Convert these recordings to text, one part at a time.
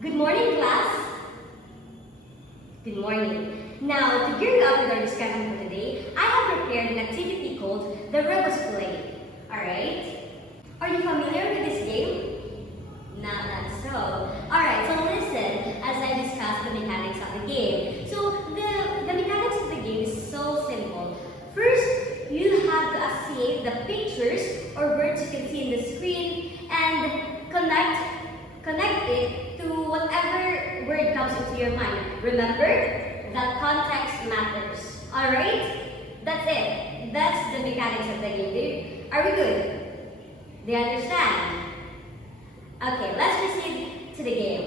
Good morning, class. Good morning. Now, to gear you up with our discussion for today, I have prepared an activity called the Rebus Play. Alright? Are you familiar with this game? Not so. Alright, so listen as I discuss the mechanics of the game. So, the mechanics of the game is so simple. First, you have to associate the pictures or words you can see in the screen and connect it to whatever word comes into your mind. Remember that context matters. Alright? That's it. That's the mechanics of the game. Are we good? Do you understand? Okay, let's proceed to the game.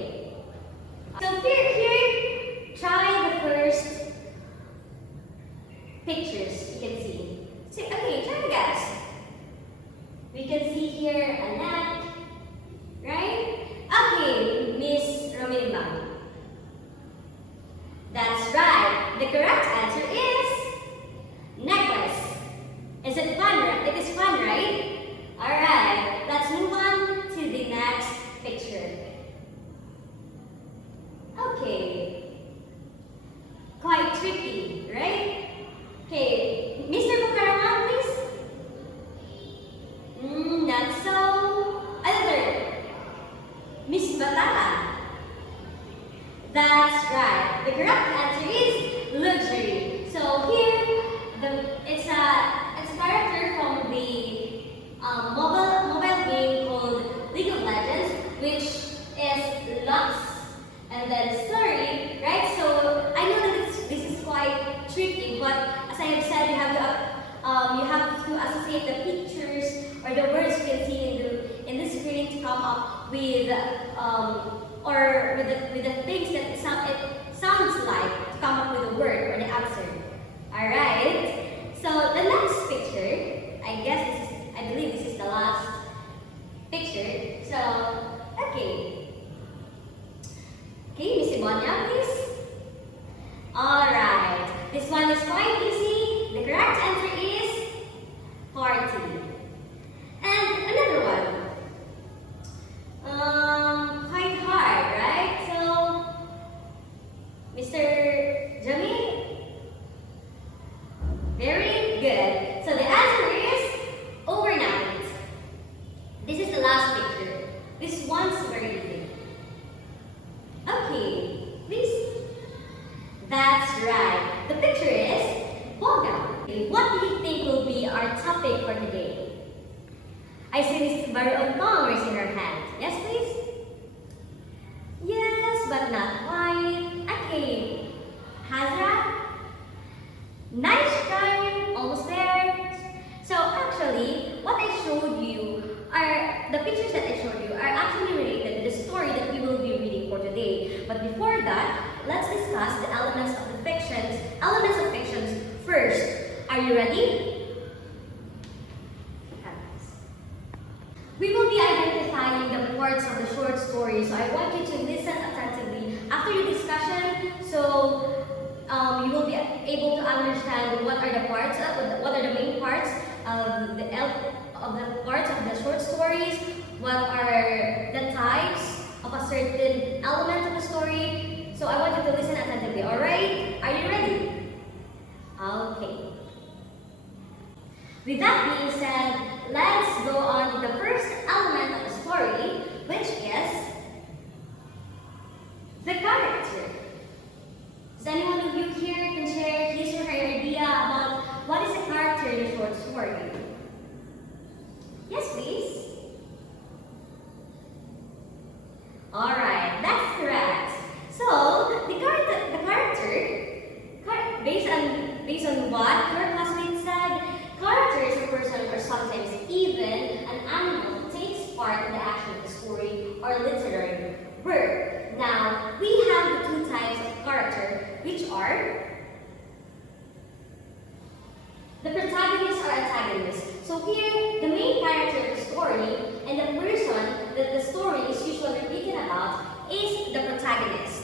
So here, try the first pictures you can see. So, okay, try to guess. We can see here Annette, right? Okay, Miss Romilba. That's right. The correct answer is necklace. Is it fun? It is fun, right? Alright, let's move on to the next picture. Okay. Quite tricky, right? Okay, Mr. Bukaramang, please. Not so. Another. Miss Batala. That's right. The correct answer is luxury. So here, it's a character from the mobile game called League of Legends, which is Lux, and then Story, right? So I know that this is quite tricky, but as I have said, you have to associate the pictures or the words you can see in the screen to come up with with the things that it sounds like to come up with a word or the answer. All right. So the next picture, I believe this is the last picture. So okay, Miss Ibonia, please. All right. This one is quite easy. The correct answer is party. And another one. Quite hard, right? So, Mr. Jamil? Very good. So the answer is overnight. This is the last picture. This one's very easy. Okay, please. That's right. The picture is Boga. What do you think will be our topic for today? I see Miss Baruantong raising her hand. Yes, please? Yes, but not quite. Okay. Hazra? Nice try. Almost there. So actually, what I showed you the pictures that I showed you are actually related to the story that we will be reading for today. But before that, let's discuss the elements of fictions first. Are you ready? We will be identifying the parts of the short story, so I want you to listen attentively after the discussion, so you will be able to understand what are the parts, what are the main parts of the parts of the short stories, what are the types of a certain element of the story. So I want you to listen attentively. All right? Are you ready? Okay. With that being said, let's go on to the first element of the story, which is the character. Does anyone of you here can share his or her idea about what is a character in a short story? Yes, please. Alright, that's correct. So, the character, based on what your classmates said, character is a person or sometimes even an animal who takes part in the action of the story or literary work. Now, we have the two types of character, which are the protagonist or antagonist. So here, the main character of the story and the person that the story is usually written about is the protagonist.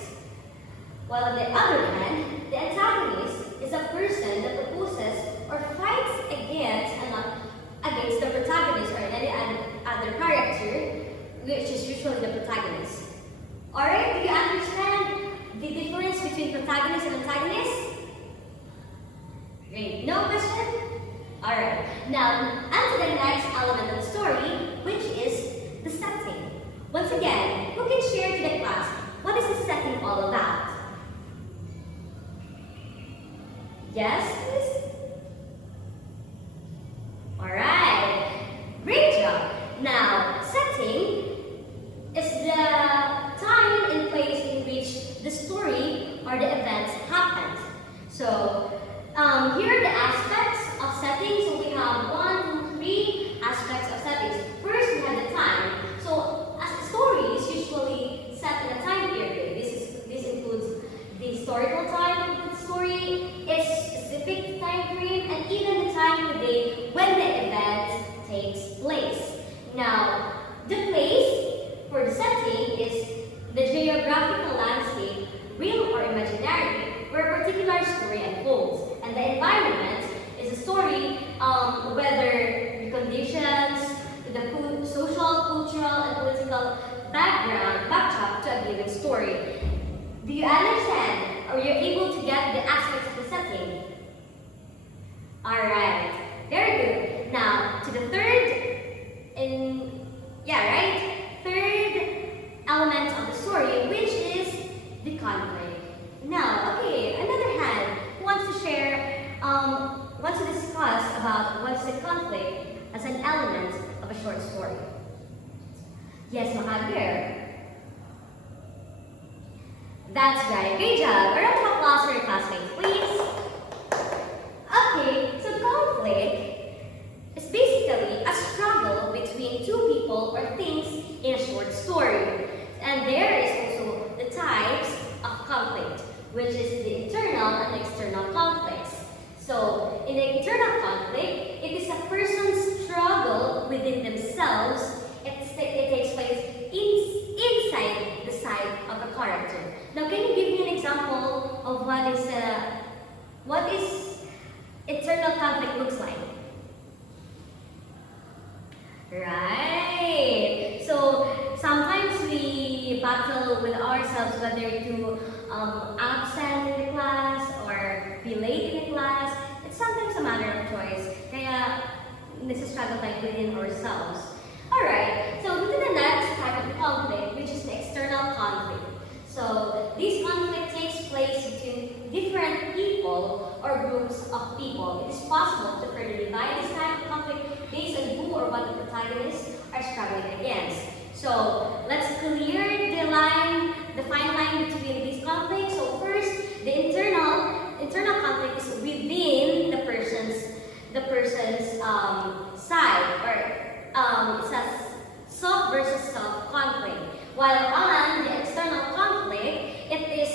While on the other hand, the antagonist is a person that opposes or fights against the protagonist or any other character, which is usually the protagonist. Alright, do you understand the difference between protagonist and antagonist? Great. No question? Alright. Now, on to the next element of the story, which is the setting. Once again, who can share to the class what is the setting all about? Yes, please? Alright. Great job. Now, setting is the time and place in which the story or the events happens. So, here are the aspects of settings. So we have 1, 2, 3 aspects of settings. First, we have the time. So, as a story is usually set in a time period. This includes the historical time of the story, its specific time frame, and even the time of the day when the event takes place. Now, the place for the setting is the geographical landscape, real or imaginary, where a particular story unfolds. And the environment is a story, whether the conditions, the social, cultural, and political backdrop to a given story. Do you understand? Are you able to get the aspects of the setting? Alright, very good. Now, to the third element of the story, which is the conflict. Now, okay, another hand wants to share, wants to discuss about what's the conflict as an element of a short story. Yes, Mahathir. That's right, great job. A round of applause for your classmates, please. Okay, so conflict is basically a struggle between two people or things in a short story. And there is also the types of conflict, which is the internal and external conflicts. So, in the internal conflict, it is a person's struggle within themselves. It takes place inside the side of a character. Now, can you give me an example of what is internal conflict looks like? Right. So sometimes we battle with ourselves whether to absent in the class or be late in the class. It's sometimes a matter of choice. Kaya nasa-struggle tayo within ourselves. Alright, so to the next type of conflict, which is the external conflict. So this conflict takes place between different people or groups of people. It is possible to further divide this type of conflict based on who or what the protagonists are struggling against. So let's clear the fine line between these conflicts. So first, the internal conflict is within the person's side, or it's a self versus self conflict. While on the external conflict, it is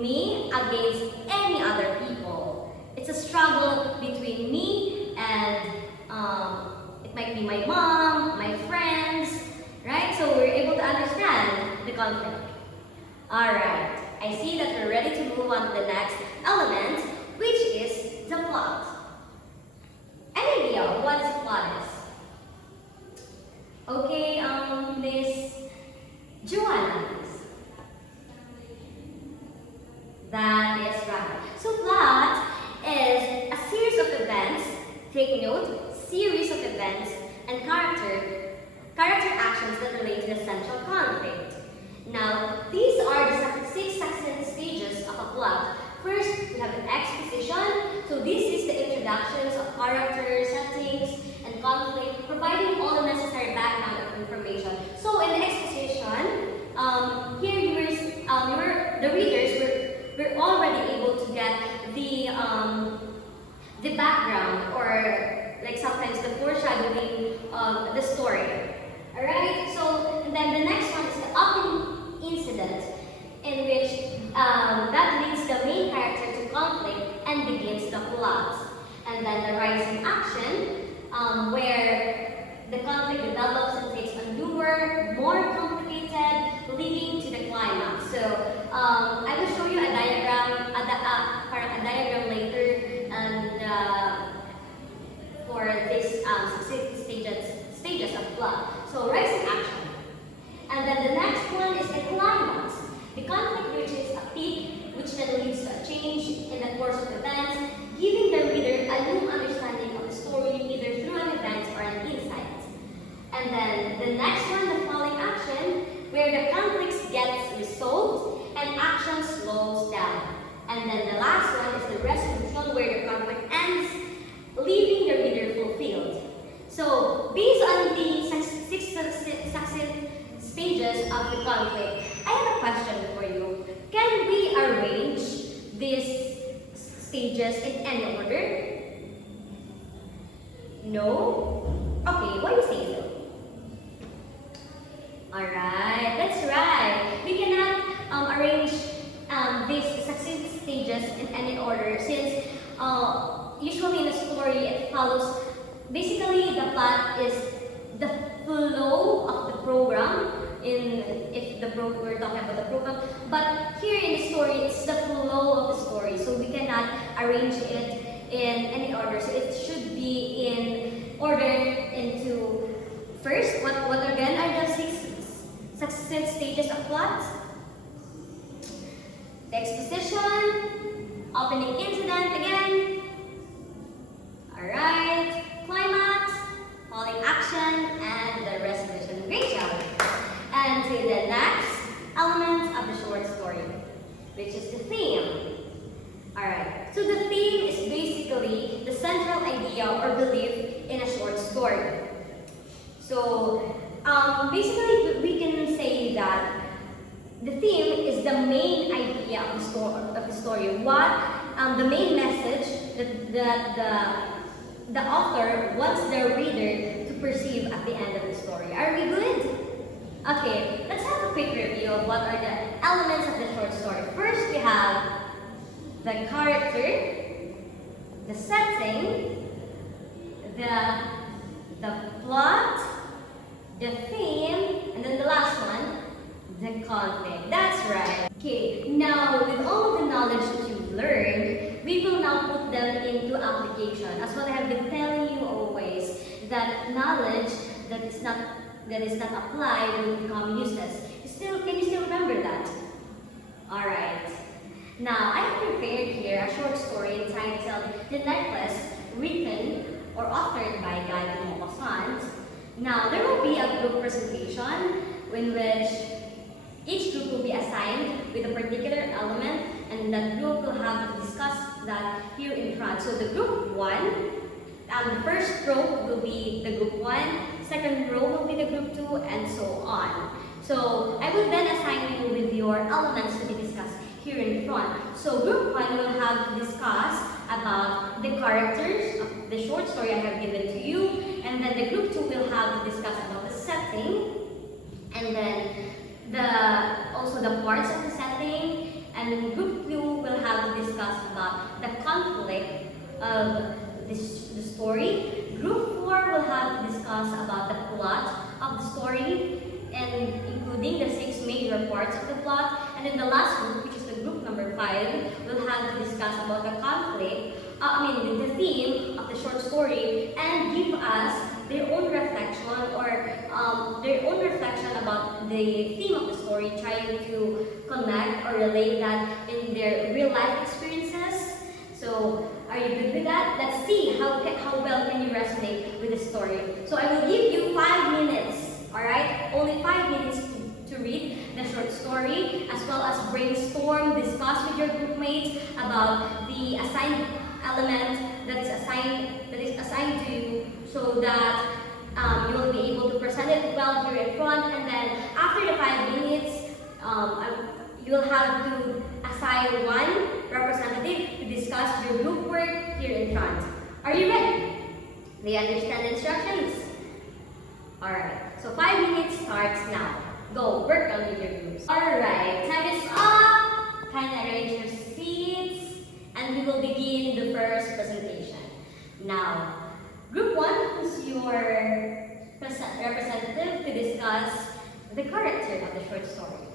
me against any other people. It's a struggle between me and it might be my mom, my friends, right? So we're able to understand the conflict. Alright, I see that we're ready to move on to the next element, which is the plot. Any idea what the plot is? Okay, Miss Joanna. That is right. So plot is a series of events, take note, series of events and character actions that relate to the central conflict. Now, these are the 6 successive stages of a plot. First, we have an exposition. So this is the introductions of characters, settings, and conflict, providing all the necessary background of information. So in the exposition, here the readers we're already able to get the background, or like sometimes the foreshadowing of the story. Alright, so and then the next one is the opening incident, in which that leads the main character to conflict and begins the plot. And then the rising action, where the conflict develops and takes on newer, more complicated, leading to the climax. So I will show you a diagram, a diagram later, and for this stages of plot. So rising action, and then the next one is the climax. which is a peak, which then leads to a change in the course of events, giving the reader a new understanding of the story either through an event or an insight. And then the next one, the falling action, where the conflicts gets resolved and action slows down. And then the last one is the resolution, where the conflict ends, leaving the reader fulfilled. So, based on the six successive stages of the conflict, I have a question for you. Can we arrange these stages in any order? No? Okay, why do you say so? Alright, that's right. We cannot arrange these successive stages in any order since usually in a story it follows, basically the plot is the flow of the program we're talking about the program, but here in the story it's the flow of the story, so we cannot arrange it in any order. So it should be in order into first, what again are the six successive stages of plot? The exposition, opening incident again, alright, climax, falling action, and the resolution. Great job! And to the next element of the short story, which is the theme. Alright, so the theme is basically the central idea or belief in a short story. So, basically we can say that the theme is the main idea of the story. What the main message that the author wants the reader to perceive at the end of the story. Are we good? Okay, let's have a quick review of what are the elements of the short story. First, we have the character, the setting, the plot, the theme, and then the last one, the conflict. That's right. Okay, now with all of the knowledge that you've learned, we will now put them into application. As what I have been telling you always, that knowledge that is not applied will become useless. Can you still remember that? Alright. Now, I have prepared here a short story entitled The Necklace, written or authored by Guy de Maupassant. Now, there will be a group presentation in which each group will be assigned with a particular element, and that group will have to discuss that here in front. So the group 1, the first row will be the group 1, second row will be the group 2, and so on. So I will then assign you with your elements to be discussed here in front. So group 1 will have to discuss about the characters of the short story I have given to you, and then the group 2 will have to discuss about the setting, and then also the parts of the setting, and then group 2 will have to discuss about the conflict of the story. Group 4 will have to discuss about the plot of the story, and including the 6 major parts of the plot. And then the last group, which is the group number 5, will have to discuss about the conflict, the theme of the short story, and give us their own reflection about the theme of the story, trying to connect or relate that in their real life experiences. So, are you good with that? Let's see how well can you resonate with the story. So I will give you 5 minutes, alright? Only 5 minutes to read the short story, as well as brainstorm, discuss with your group mates about the assigned element that is assigned to you, so that you will be able to present it well here in front. And then after the 5 minutes, you will have to assign one representative to discuss your group work here in front. Are you ready? Do you understand the instructions? Alright, so 5 minutes starts now. Go, work on with your groups. Alright, time is up. Kindly arrange your seats, and we will begin the first presentation. Now, group 1 is your representative to discuss the character of the short story.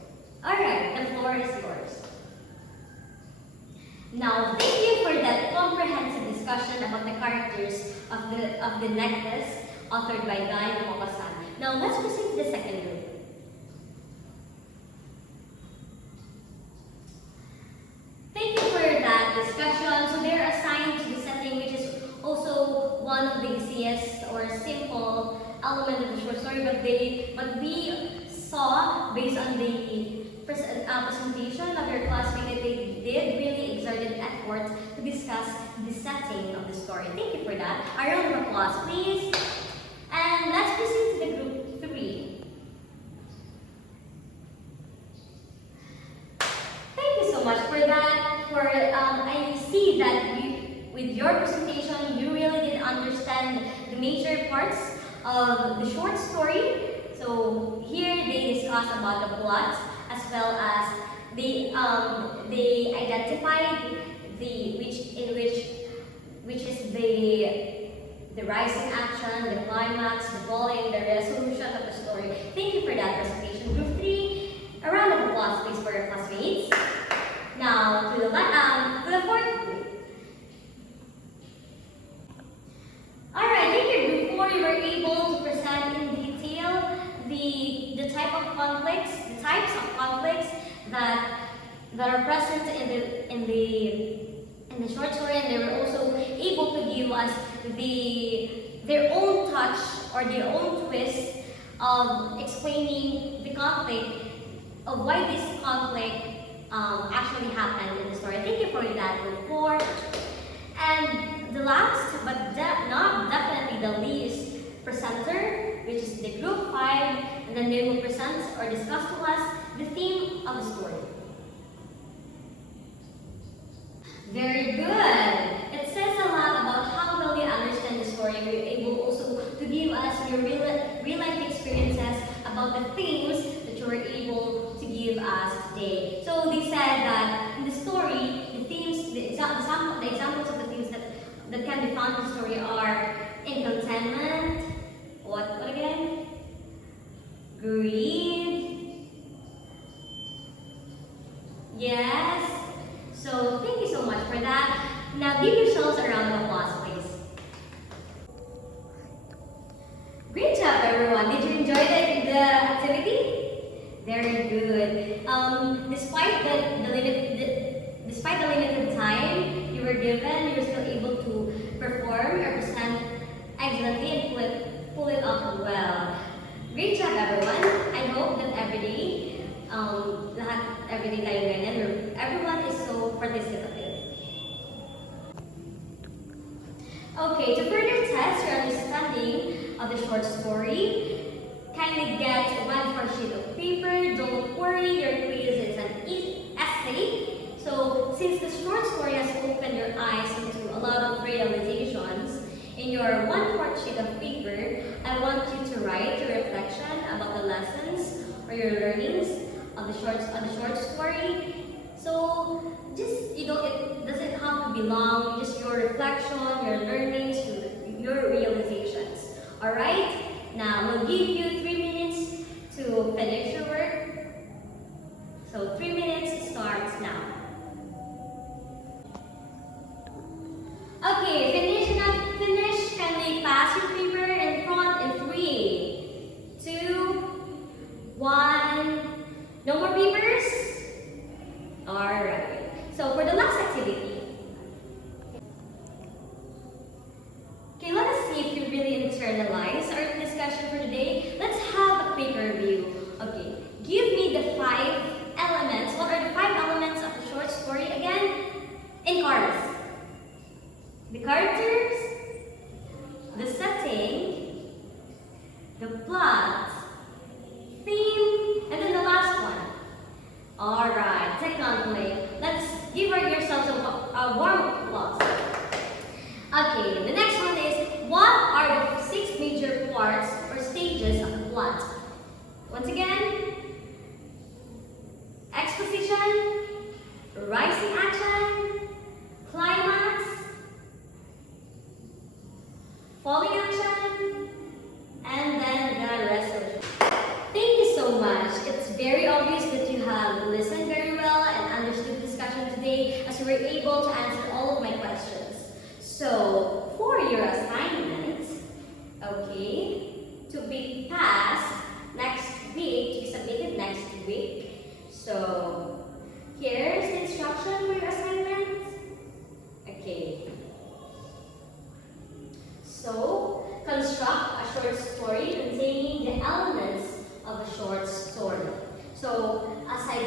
Alright, the floor is yours. Now, thank you for that comprehensive discussion about the characters of the necklace, authored by Guy de Maupassant. Now, let's proceed to the second group. element of the short story, but we saw based on the presentation of your classmate that they did really exerted effort to discuss the setting of the story. Thank you for that. A round of applause, please. And let's proceed to the group 3. Thank you so much for that. I see that with your presentation, you really did understand the major parts of the short story. So here they discuss about the plot, as well as they identified which is the rising action, the climax, the falling, the resolution of the story. Thank you for that presentation. Group 3, a round of applause please for your classmates. Now to the fourth group. Alright, thank you. Group 4, you were able to present in detail the types of conflicts that are present in the short story, and they were also able to give us their own touch or their own twist of explaining the conflict, of why this conflict actually happened in the story. Thank you for that, group 4. And the last, but not definitely the least, presenter, which is the group 5, and then they will present or discuss to us the theme of the story. Very good. It says a lot about how well you understand the story. You're able also to give us your real life experiences about the themes that you were able to give us today. So they said that in the story, the themes, the examples of the themes that can be found in the story are contentment, what again? Greed. Yes. So thank you so much for that. Now give yourselves a round of applause, please. Great job, everyone. Did you enjoy the activity? Very good. Despite the limited time you were given, you were still able to perform or present excellently and pull it off well. Great job, everyone. I hope that every day tayo ganyan, everyone is so participative. Okay, to further test your understanding of the short story, kindly get one more sheet of paper. Don't worry, your quiz is an essay. So, since the short story has opened your eyes into a lot of realizations, in your 1/4 sheet of paper, I want you to write your reflection about the lessons or your learnings of the short story. So, just it doesn't have to be long. Just your reflection, your learnings, your realizations. All right. Now we'll give you 3 minutes to finish your work. So 3 minutes starts now. Okay, finish and not finish. Can we pass your paper in front in 3, 2, 1. No more papers? Alright. So for the last activity. Okay, let us see if you really internalize our discussion for today. Let's have a quick review. Okay, give me the 5 elements. What are the 5 elements of the short story again? In chorus. The characters, the setting, the plot, theme, and then the last one. Alright, technically, let's give yourselves a warm applause. Okay, the next one is, what are the 6 major parts or stages of the plot? Once again, exposition, rising action, climax, falling action, and then the resolution. Thank you so much. It's very obvious that you have listened very well and understood the discussion today, as you were able to answer all of my questions. So, for your assignment, okay, to be passed next week, to be submitted next week. So, here's the instruction for your assignment. Okay. So, construct a short story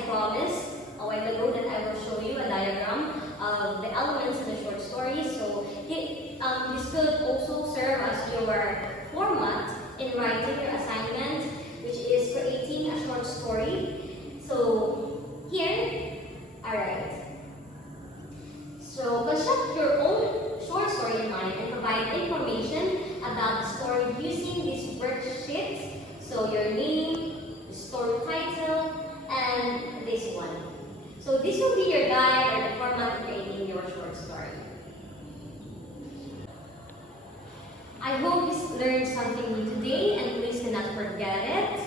promised a while ago that I will show you a diagram of the elements in the short story. So this could also serve as your format in writing your assignment, which is creating a short story. So here, alright. So construct your own short story in mind and provide information about the story using these worksheets. So your name, the story title, and this one. So this will be your guide or the format of creating your short story. I hope you learned something new today, and please do not forget it.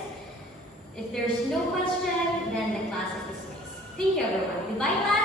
If there's no question, then the class is dismissed. Thank you everyone. Goodbye.